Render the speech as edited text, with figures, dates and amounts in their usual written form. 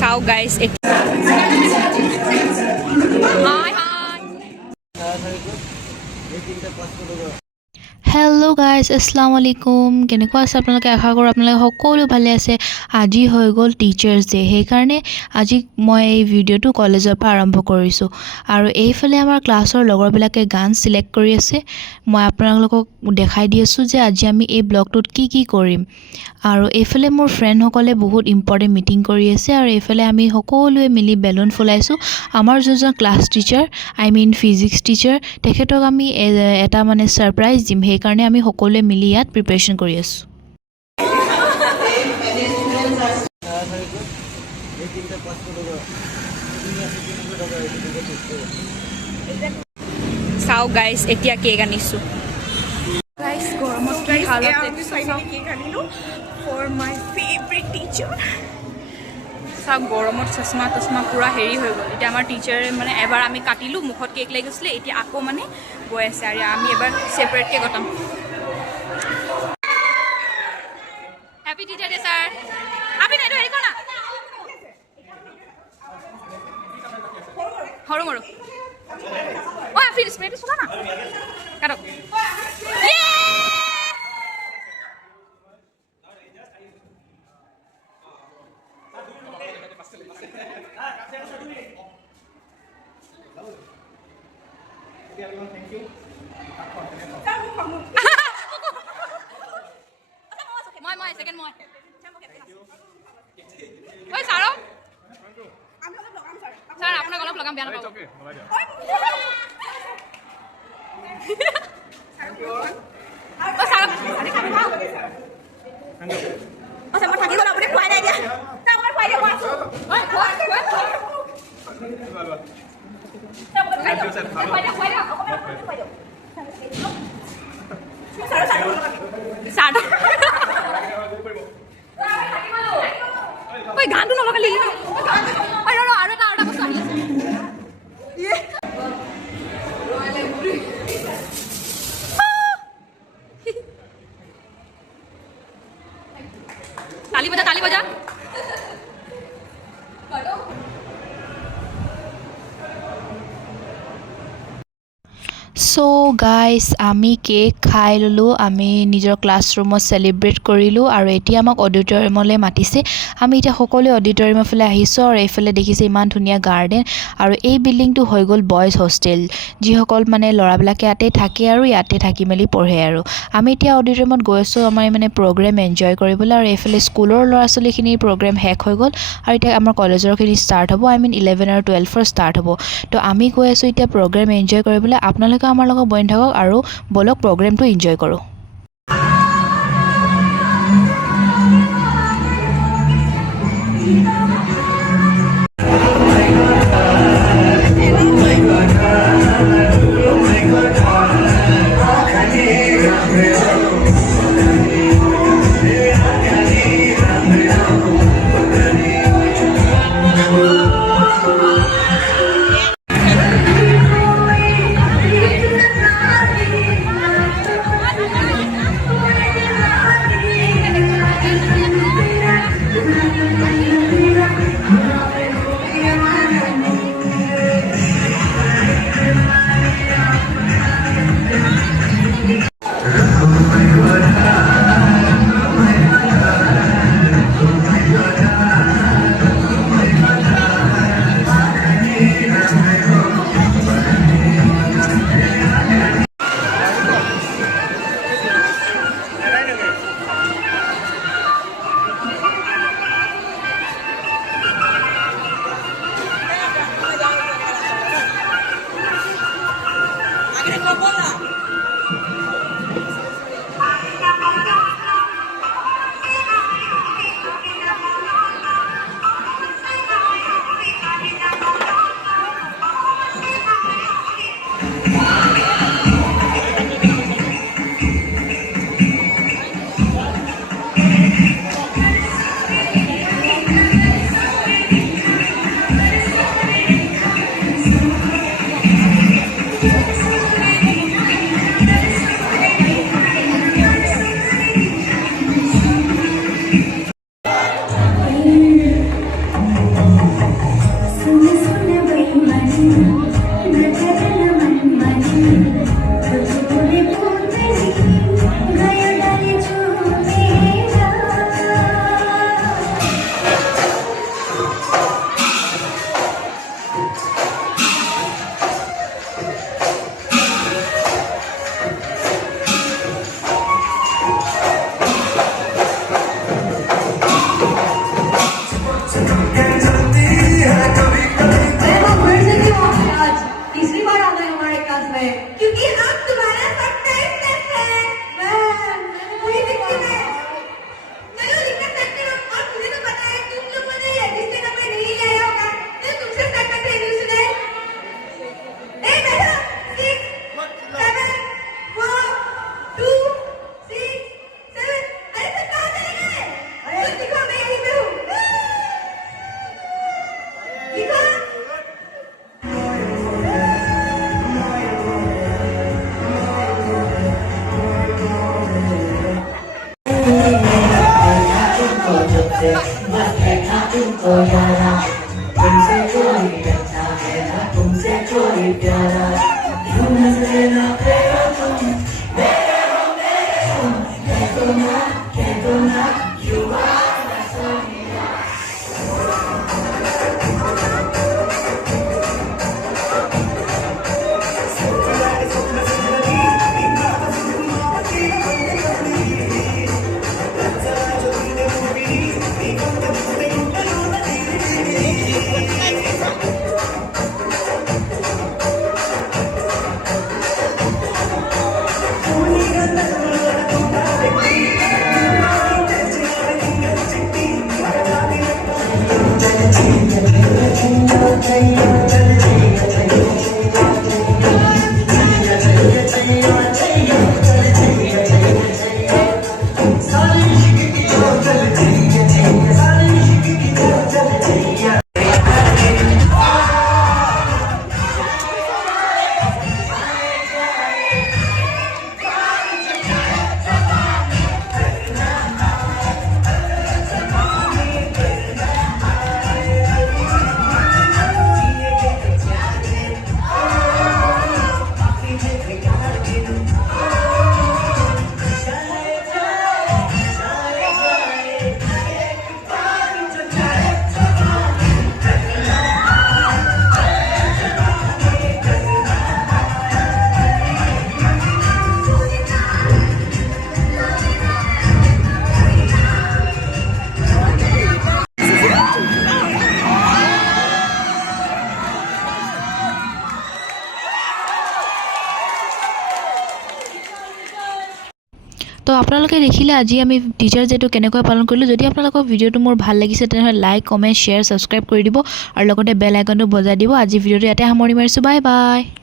চাও guys hello' guys আসসালামু আলাইকুম কেনেকুৱা আছে আপোনালোকে আশা কৰোঁ আপোনালোকে সকলো ভালে আছে আজি হৈ গ'ল টিচাৰ্ছ ডে সেইকাৰণে আজি মই এই ভিডিঅ'টো কলেজৰ পৰা আৰম্ভ কৰিছোঁ আৰু এইফালে আমাৰ ক্লাছৰ লগৰবিলাকে গান সিলেক্ট কৰি আছে মই আপোনালোকক দেখাই দি আছোঁ যে আজি আমি এই ব্লগটোত কি কৰিম আৰু এইফালে মোৰ ফ্ৰেণ্ডসকলে বহুত ইম্পৰ্টেণ্ট মিটিং কৰি আছে আৰু এইফালে আমি সকলোৱে মিলি বেলুন ফুলাইছোঁ আমাৰ যোনজন class teacher I mean physics teacher তেখেতক আমি এটা মানে সাৰপ্ৰাইজ দিম সেইকাৰণে আমি সকলোৱে মিলি ইয়াত প্ৰিপাৰেচন কৰি আছোঁ চাও গাইজ এতিয়া কেক আনিছোঁ গাইজ গৰমত কি হালত for my favorite teacher. চাওক গৰমত চশমা তশমা পুৰা হেৰি হৈ গ'ল এতিয়া আমাৰ টিচাৰে মানে এবাৰ আমি কাটিলোঁ মুখত কেক লাগি গৈছিলে এতিয়া আকৌ মানে গৈ আছে আৰু আমি এবাৰ ছেপাৰেটকৈ কটাম হেপী টিচাৰ ডে ছাৰ আপনি এইটো হেৰি কৰা সৰু মৰু অ' আপনি স্প্ৰেটো চলা না কাটক মই সেকেন্ড মই ঐ ছাৰ ছাৰ আপোনাক অলপ লগাম বেয়া নাপাব মই থাকি গ'ল আপুনি খুৱাই নাই দিয়া খুৱাই দিয়া ঐ গানটো নলগালি আৰু এটা বস্তু আহি আছে তালি বজা সো গাইজ আমি কেক খাই ল'লোঁ আমি নিজৰ ক্লাছৰুমত চেলিব্ৰেট কৰিলোঁ আৰু এতিয়া আমাক অডিটৰিয়ামলৈ মাতিছে আমি এতিয়া সকলোৱে অডিটৰিয়ামৰ ফালে আহিছোঁ আৰু এইফালে দেখিছে ইমান ধুনীয়া গাৰ্ডেন আৰু এই বিল্ডিংটো হৈ গ'ল বইজ হোষ্টেল যিসকল মানে ল'ৰাবিলাকে ইয়াতে থাকে আৰু ইয়াতে থাকি মেলি পঢ়ে আৰু আমি এতিয়া অডিটৰিয়ামত গৈ আছোঁ আমাৰ মানে প্ৰগ্ৰেম এনজয় কৰিবলৈ আৰু এইফালে স্কুলৰ ল'ৰা ছোৱালীখিনিৰ প্ৰগ্ৰেম শেষ হৈ গ'ল আৰু এতিয়া আমাৰ কলেজৰখিনি ষ্টাৰ্ট হ'ব আই মিন 11 আৰু 12 ষ্টাৰ্ট হ'ব তো আমি গৈ আছোঁ এতিয়া প্ৰগ্ৰেম এনজয় কৰিবলৈ আপোনালোকে আমাৰ লগত বহি থাকক আৰু বলক প্ৰগ্ৰেমটো এনজয় কৰোঁ তো আপোনালোকে দেখিলে আজি আমি টিচাৰ ডেটো কেনেকৈ পালন কৰিলোঁ। যদি আপোনালোকৰ ভিডিঅ'টো মোৰ ভাল লাগিছে তেনেহ'লে লাইক, কমেণ্ট, শ্বেয়াৰ, ছাবস্ক্ৰাইব কৰি দিব আৰু লগতে বেল আইকনটো বজাই দিব। আজি ভিডিঅ'টো ইয়াতে সামৰণি মাৰিছোঁ। Bye bye.